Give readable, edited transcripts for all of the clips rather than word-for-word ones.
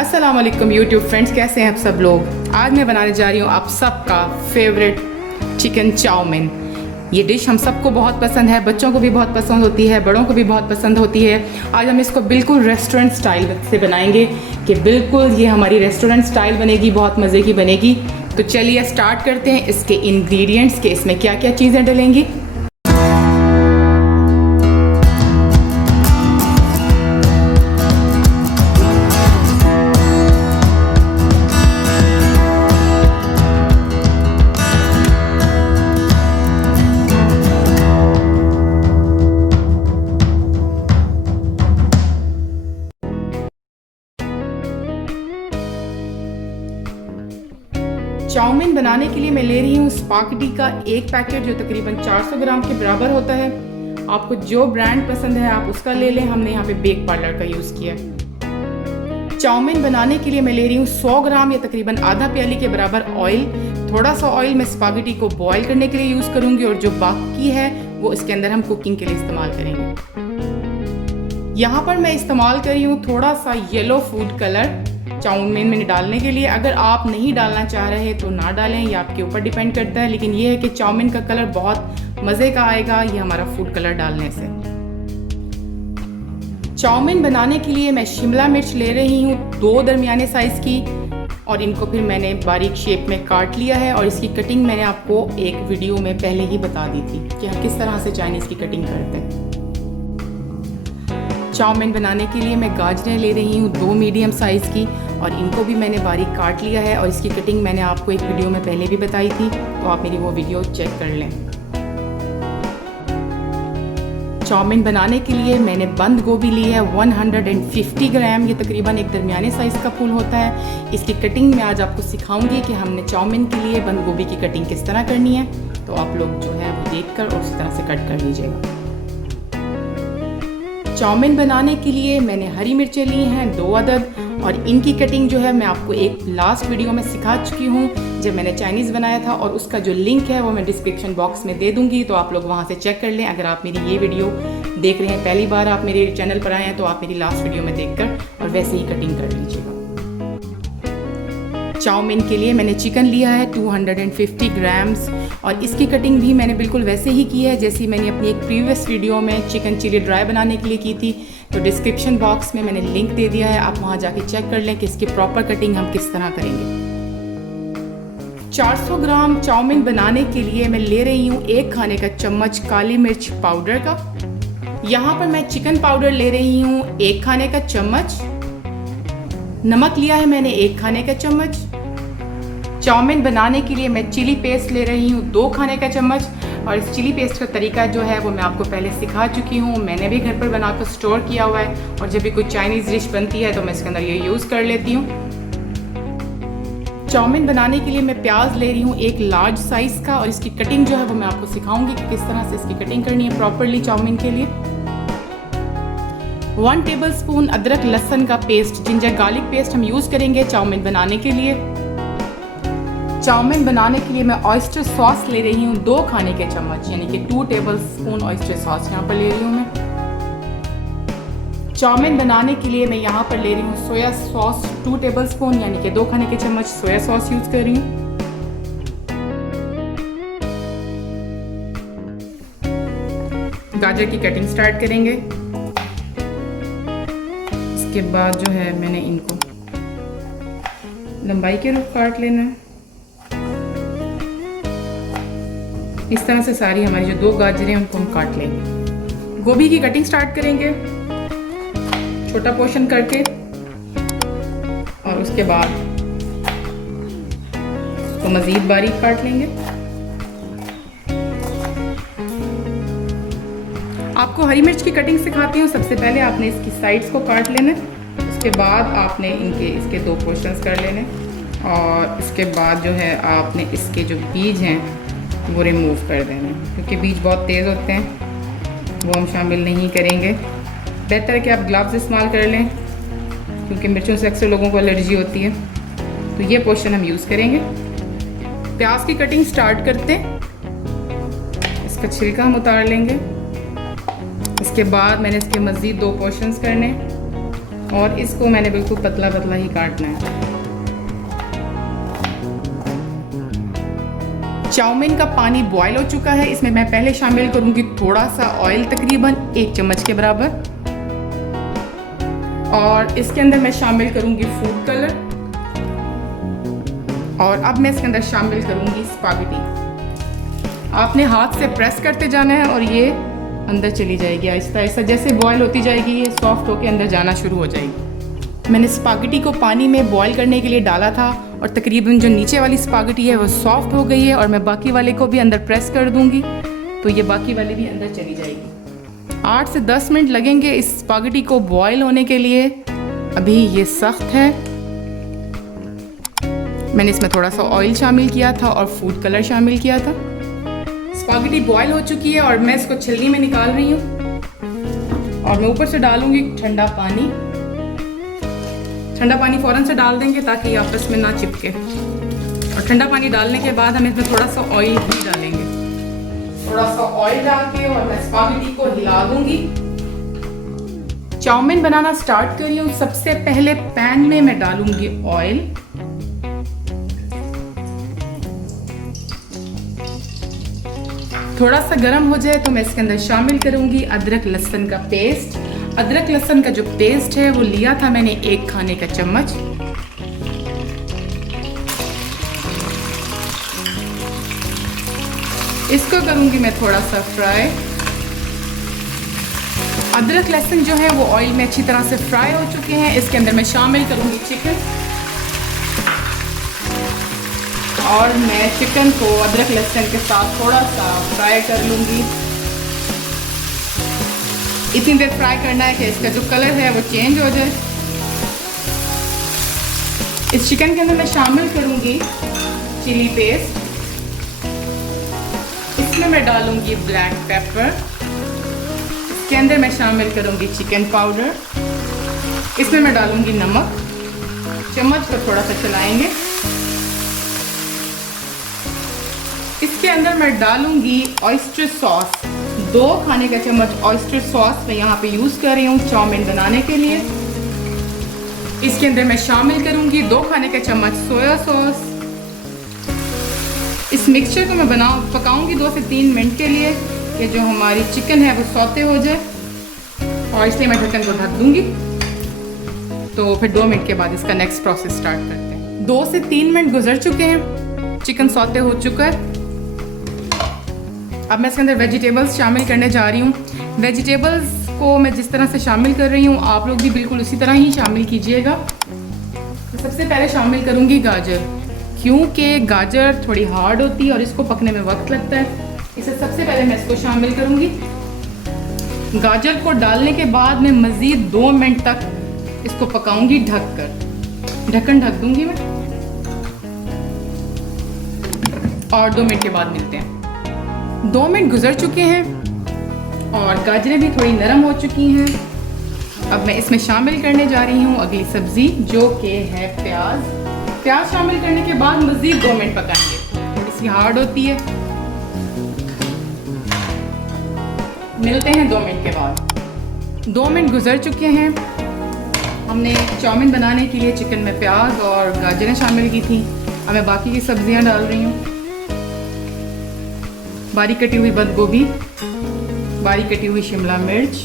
अस्सलाम वालेकुम YouTube friends, कैसे हैं आप सब लोग। आज मैं बनाने जा रही हूँ आप सबका फेवरेट चिकन चाउमीन। ये डिश हम सबको बहुत पसंद है, बच्चों को भी बहुत पसंद होती है, बड़ों को भी बहुत पसंद होती है। आज हम इसको बिल्कुल रेस्टोरेंट स्टाइल से बनाएंगे कि बिल्कुल ये हमारी रेस्टोरेंट स्टाइल बनेगी, बहुत मज़े की बनेगी। तो चलिए स्टार्ट करते हैं इसके इंग्रेडिएंट्स के, इसमें क्या क्या चीज़ें डलेंगी। चाउमीन बनाने के लिए मैं ले रही हूँ स्पागेटी का एक पैकेट, जो तकरीबन 400 ग्राम के बराबर होता है। आपको जो ब्रांड पसंद है आप उसका ले लें। हमने यहाँ पे बेक पार्लर का यूज़ किया। चाउमीन बनाने के लिए मैं ले रही हूँ 100 ग्राम या तकरीबन आधा प्याली के बराबर ऑयल। थोड़ा सा ऑयल मैं स्पागेटी को बॉईल करने के लिए यूज़ करूँगी और जो बाकी है वो इसके अंदर हम कुकिंग के लिए इस्तेमाल करेंगे। यहाँ पर मैं इस्तेमाल कर रही हूँ थोड़ा सा येलो फूड कलर चाउमीन में डालने के लिए। अगर आप नहीं डालना चाह रहे तो ना डालें, ये आपके ऊपर डिपेंड करता है। लेकिन ये है कि चाउमीन का कलर बहुत मज़े का आएगा ये हमारा फूड कलर डालने से। चाउमीन बनाने के लिए मैं शिमला मिर्च ले रही हूँ 2 दरमियाने साइज़ की, और इनको फिर मैंने बारीक शेप में काट लिया है। और इसकी कटिंग मैंने आपको एक वीडियो में पहले ही बता दी थी कि हम किस तरह से चाइनीज़ की कटिंग करते हैं। चाउमीन बनाने के लिए मैं गाजरें ले रही हूँ 2 मीडियम साइज़ की, और इनको भी मैंने बारीक काट लिया है। और इसकी कटिंग मैंने आपको एक वीडियो में पहले भी बताई थी, तो आप मेरी वो वीडियो चेक कर लें। चाउमीन बनाने के लिए मैंने बंद गोभी ली है 150 ग्राम, ये तकरीबन एक दरमियाने साइज़ का फूल होता है। इसकी कटिंग मैं आज आपको सिखाऊंगी कि हमने चाउमीन के लिए बंद गोभी की कटिंग किस तरह करनी है। तो आप लोग जो है वो देख कर और उस तरह से कट कर लीजिएगा। चाउमीन बनाने के लिए मैंने हरी मिर्चें ली हैं 2 अदद, और इनकी कटिंग जो है मैं आपको एक लास्ट वीडियो में सिखा चुकी हूँ जब मैंने चाइनीज़ बनाया था, और उसका जो लिंक है वो मैं डिस्क्रिप्शन बॉक्स में दे दूँगी, तो आप लोग वहाँ से चेक कर लें। अगर आप मेरी ये वीडियो देख रहे हैं, पहली बार आप मेरे चैनल पर आए हैं, तो आप मेरी लास्ट वीडियो में देखकर और वैसे ही कटिंग कर लीजिएगा। चाउमीन के लिए मैंने चिकन लिया है 250 ग्राम्स, और इसकी कटिंग भी मैंने बिल्कुल वैसे ही की है जैसी मैंने अपनी एक प्रीवियस वीडियो में चिकन चिली ड्राई बनाने के लिए की थी। तो डिस्क्रिप्शन बॉक्स में मैंने लिंक दे दिया है, आप वहाँ जाके चेक कर लें कि इसकी प्रॉपर कटिंग हम किस तरह करेंगे। 400 ग्राम चाउमीन बनाने के लिए मैं ले रही हूँ 1 खाने का चम्मच काली मिर्च पाउडर का। यहाँ पर मैं चिकन पाउडर ले रही हूँ 1 खाने का चम्मच। नमक लिया है मैंने 1 खाने का चम्मच। चाउमीन बनाने के लिए मैं चिली पेस्ट ले रही हूँ 2 खाने का चम्मच, और इस चिली पेस्ट का तरीका जो है वो मैं आपको पहले सिखा चुकी हूँ। मैंने भी घर पर बनाकर स्टोर किया हुआ है, और जब भी कोई चाइनीज़ डिश बनती है तो मैं इसके अंदर ये यूज़ कर लेती हूँ। चाउमीन बनाने के लिए मैं प्याज ले रही हूँ 1 लार्ज साइज़ का, और इसकी कटिंग जो है वो मैं आपको सिखाऊंगी कि किस तरह से इसकी कटिंग करनी है प्रॉपरली चाउमीन के लिए। 1 टेबलस्पून अदरक लहसुन का पेस्ट, जिंजर गार्लिक पेस्ट हम यूज़ करेंगे चाउमीन बनाने के लिए। चाउमीन बनाने के लिए मैं ऑयस्टर सॉस ले रही हूँ 2 खाने के चम्मच, यानी कि 2 टेबलस्पून ऑयस्टर सॉस यहाँ पर ले रही हूँ मैं। चाउमीन बनाने के लिए मैं यहाँ पर ले रही हूँ सोया सॉस 2 टेबलस्पून, यानी कि 2 खाने के चम्मच सोया सॉस यूज़ कर रही हूँ। गाजर की कटिंग स्टार्ट करेंगे। इसके बाद जो है मैंने इनको लंबाई के रूप काट लेना है। इस तरह से सारी हमारी जो 2 गाजरें उनको हम काट लेंगे। गोभी की कटिंग स्टार्ट करेंगे छोटा पोर्शन करके, और उसके बाद उसको मज़ीद बारीक काट लेंगे। आपको हरी मिर्च की कटिंग सिखाती हूँ। सबसे पहले आपने इसकी साइड्स को काट लेना, उसके बाद आपने इसके 2 पोर्शंस कर लेने, और इसके बाद जो है आपने इसके जो बीज हैं वो रिमूव कर देना, क्योंकि बीज बहुत तेज़ होते हैं, वो हम शामिल नहीं करेंगे। बेहतर है कि आप ग्लव्स इस्तेमाल कर लें, क्योंकि मिर्चों से अक्सर लोगों को एलर्जी होती है। तो ये पोर्शन हम यूज़ करेंगे। प्याज की कटिंग स्टार्ट करते हैं। इसका छिलका हम उतार लेंगे। इसके बाद मैंने इसके मज़ीद 2 पोर्शंस करने, और इसको मैंने बिल्कुल पतला पतला ही काटना है। चाउमीन का पानी बॉयल हो चुका है। इसमें मैं पहले शामिल करूंगी थोड़ा सा ऑयल, तकरीबन 1 चम्मच के बराबर, और इसके अंदर मैं शामिल करूंगी फूड कलर, और अब मैं इसके अंदर शामिल करूंगी स्पैगेटी। आपने हाथ से प्रेस करते जाना है और ये अंदर चली जाएगी आहिस्ता आहिस्ता। जैसे बॉयल होती जाएगी ये सॉफ्ट होकर अंदर जाना शुरू हो जाएगी। मैंने स्पैगेटी को पानी में बॉयल करने के लिए डाला था और तकरीबन जो नीचे वाली स्पैगेटी है वो सॉफ्ट हो गई है, और मैं बाकी वाले को भी अंदर प्रेस कर दूंगी तो ये बाकी वाली भी अंदर चली जाएगी। 8 से 10 मिनट लगेंगे इस स्पैगेटी को बॉयल होने के लिए। अभी ये सख्त है। मैंने इसमें थोड़ा सा ऑयल शामिल किया था और फूड कलर शामिल किया था। स्पैगेटी बॉयल हो चुकी है और मैं इसको छलनी में निकाल रही हूँ, और मैं ऊपर से डालूंगी ठंडा पानी। ठंडा पानी फ़ौरन से डाल देंगे ताकि आपस में ना चिपके, और ठंडा पानी डालने के बाद हम इसमें थोड़ा सा ऑयल भी डालेंगे। थोड़ा सा ऑयल डाल के और मैं स्पैगेटी को हिला दूंगी। चाउमीन बनाना स्टार्ट कर रही हूँ। सबसे पहले पैन में मैं डालूंगी ऑयल, थोड़ा सा गर्म हो जाए तो मैं इसके अंदर शामिल करूंगी अदरक लहसुन का पेस्ट। अदरक लहसुन का जो पेस्ट है वो लिया था मैंने 1 खाने का चम्मच। इसको करूंगी मैं थोड़ा सा फ्राई। अदरक लहसुन जो है वो ऑयल में अच्छी तरह से फ्राई हो चुके हैं। इसके अंदर मैं शामिल करूंगी चिकन, और मैं चिकन को अदरक लहसुन के साथ थोड़ा सा फ्राई कर लूँगी। इतनी देर फ्राई करना है कि इसका जो कलर है वो चेंज हो जाए। इस चिकन के अंदर मैं शामिल करूँगी चिली पेस्ट। इसमें मैं डालूँगी ब्लैक पेपर। इसके अंदर मैं शामिल करूँगी चिकन पाउडर। इसमें मैं डालूँगी नमक। चम्मच को थोड़ा सा चलाएंगे। इसके अंदर मैं डालूंगी ऑयस्टर सॉस। 2 खाने का चम्मच ऑयस्टर सॉस मैं यहाँ पे यूज़ कर रही हूँ चाउमीन बनाने के लिए। इसके अंदर मैं शामिल करूंगी 2 खाने का चम्मच सोया सॉस। इस मिक्सचर को मैं पकाऊंगी 2 से 3 मिनट के लिए कि जो हमारी चिकन है वो सौते हो जाए, और इसलिए मैं ढक्कन को ढक दूंगी। तो फिर 2 मिनट के बाद इसका नेक्स्ट प्रोसेस स्टार्ट करते हैं। 2 से 3 मिनट गुजर चुके हैं, चिकन सौते हो चुका है। अब मैं इसके अंदर वेजिटेबल्स शामिल करने जा रही हूँ। वेजिटेबल्स को मैं जिस तरह से शामिल कर रही हूँ आप लोग भी बिल्कुल उसी तरह ही शामिल कीजिएगा। तो सबसे पहले शामिल करूँगी गाजर, क्योंकि गाजर थोड़ी हार्ड होती है और इसको पकने में वक्त लगता है, इसे सबसे पहले मैं इसको शामिल करूँगी। गाजर को डालने के बाद मैं मज़ीद 2 मिनट तक इसको पकाऊँगी ढक कर। ढक्कन ढक दूँगी मैं, और 2 मिनट के बाद मिलते हैं। 2 मिनट गुजर चुके हैं और गाजरें भी थोड़ी नरम हो चुकी हैं। अब मैं इसमें शामिल करने जा रही हूँ अगली सब्ज़ी, जो कि है प्याज। प्याज शामिल करने के बाद मज़ीद 2 मिनट पकाएंगे, थोड़ी सी हार्ड होती है। मिलते हैं 2 मिनट के बाद। 2 मिनट गुजर चुके हैं। हमने चाउमीन बनाने के लिए चिकन में प्याज और गाजरें शामिल की थी। अब मैं बाकी की सब्जियां डाल रही हूँ। बारीक कटी हुई बंद गोभी, बारीक कटी हुई शिमला मिर्च,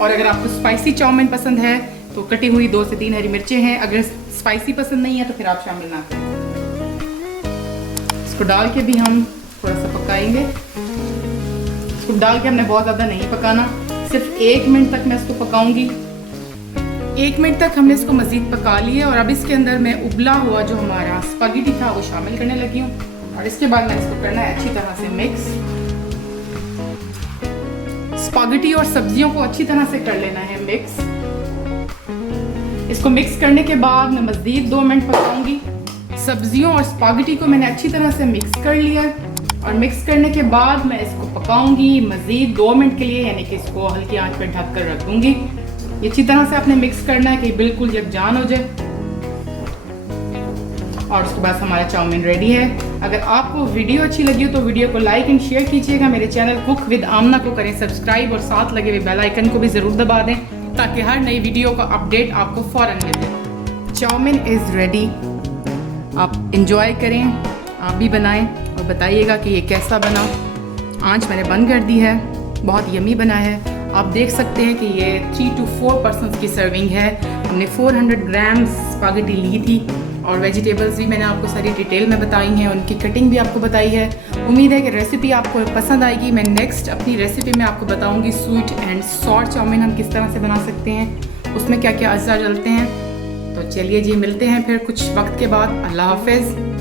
और अगर आपको स्पाइसी चाउमीन पसंद है तो कटी हुई 2 से 3 हरी मिर्चें हैं। अगर स्पाइसी पसंद नहीं है तो फिर आप शामिल ना करें। इसको डाल के भी हम थोड़ा सा पकाएंगे। इसको डाल के हमने बहुत ज़्यादा नहीं पकाना, सिर्फ 1 मिनट तक मैं इसको पकाऊंगी। 1 मिनट तक हमने इसको मज़ीद पका लिया, और अब इसके अंदर मैं उबला हुआ जो हमारा स्पैगेटी था वो शामिल करने लगी हूँ, और इसके बाद मैंने इसको करना है अच्छी तरह से मिक्स। स्पैगेटी और सब्जियों को अच्छी तरह से कर लेना है मिक्स। इसको मिक्स करने के बाद मैं मज़ीद 2 मिनट पकाऊंगी। सब्जियों और स्पैगेटी को मैंने अच्छी तरह से मिक्स कर लिया, और मिक्स करने के बाद मैं इसको पकाऊंगी मज़ीद 2 मिनट के लिए, यानी कि इसको हल्की आंच पर ढक कर रख दूंगी। ये अच्छी तरह से आपने मिक्स करना है कि बिल्कुल यकजान हो जाए, और उसके बाद हमारा चाउमीन रेडी है। अगर आपको वीडियो अच्छी लगी हो तो वीडियो को लाइक एंड शेयर कीजिएगा। मेरे चैनल कुक विद आमना को करें सब्सक्राइब, और साथ लगे हुए बेल आइकन को भी ज़रूर दबा दें ताकि हर नई वीडियो का अपडेट आपको फ़ौरन मिले। चाउमीन इज़ रेडी, आप इंजॉय करें, आप भी बनाएं और बताइएगा कि ये कैसा बना। आंच मैंने बंद कर दी है, बहुत यमी बना है। आप देख सकते हैं कि ये 3 to 4 पर्सनस की सर्विंग है। हमने 400 ग्राम स्पागेटी ली थी और वेजिटेबल्स भी मैंने आपको सारी डिटेल में बताई हैं, उनकी कटिंग भी आपको बताई है। उम्मीद है कि रेसिपी आपको पसंद आएगी। मैं नेक्स्ट अपनी रेसिपी में आपको बताऊंगी स्वीट एंड सॉर चाउमीन हम किस तरह से बना सकते हैं, उसमें क्या क्या अज्जा डलते हैं। तो चलिए जी, मिलते हैं फिर कुछ वक्त के बाद। अल्लाह हाफिज़।